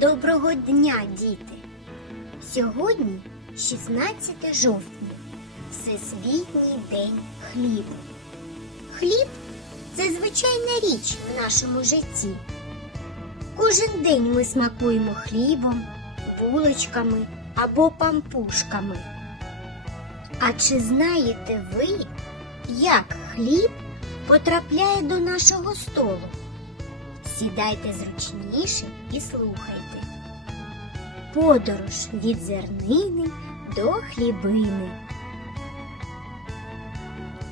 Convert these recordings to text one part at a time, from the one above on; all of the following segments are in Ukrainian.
Доброго дня, діти! Сьогодні 16 жовтня, Всесвітній день хлібу. Хліб це звичайна річ в нашому житті. Кожен день ми смакуємо хлібом, булочками або пампушками. А чи знаєте ви, як хліб потрапляє до нашого столу? Сідайте зручніше і слухайте. Подорож від зернини до хлібини.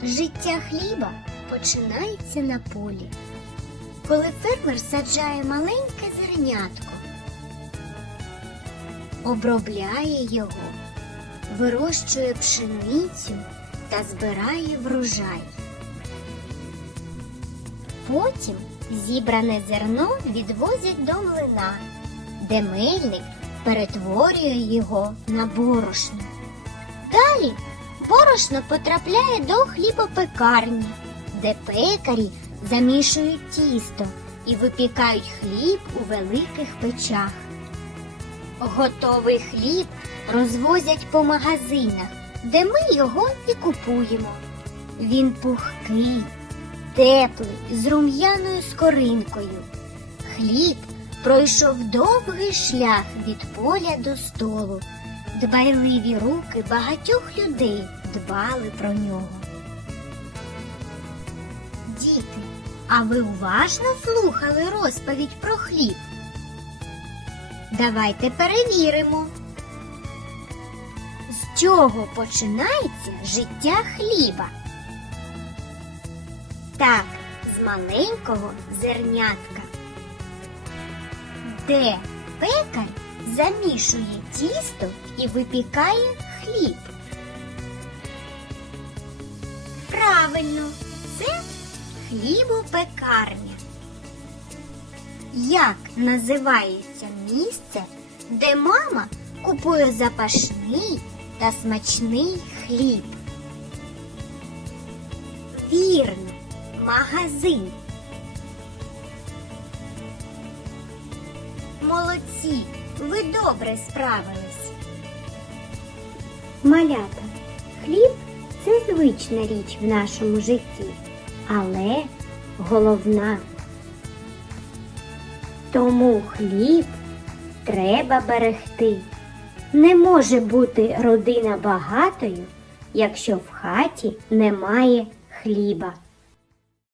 Життя хліба починається на полі, коли фермер саджає маленьке зернятко, обробляє його, вирощує пшеницю та збирає врожай. Потім зібране зерно відвозять до млина, де мельник перетворює його на борошно. Далі борошно потрапляє до хлібопекарні, де пекарі замішують тісто і випікають хліб у великих печах. Готовий хліб розвозять по магазинах, де ми його і купуємо. Він пухкий, теплий, з рум'яною скоринкою. Хліб пройшов довгий шлях від поля до столу. Дбайливі руки багатьох людей дбали про нього. Діти, а ви уважно слухали розповідь про хліб? Давайте перевіримо. З чого починається життя хліба? Так, з маленького зернятка, де пекар замішує тісто і випікає хліб. Правильно, це хлібопекарня. Як називається місце, де мама купує запашний та смачний хліб? Вірно, магазин. Молодці, ви добре справились. Малята, хліб це звична річ в нашому житті, але головна. Тому хліб треба берегти. Не може бути родина багатою, якщо в хаті немає хліба.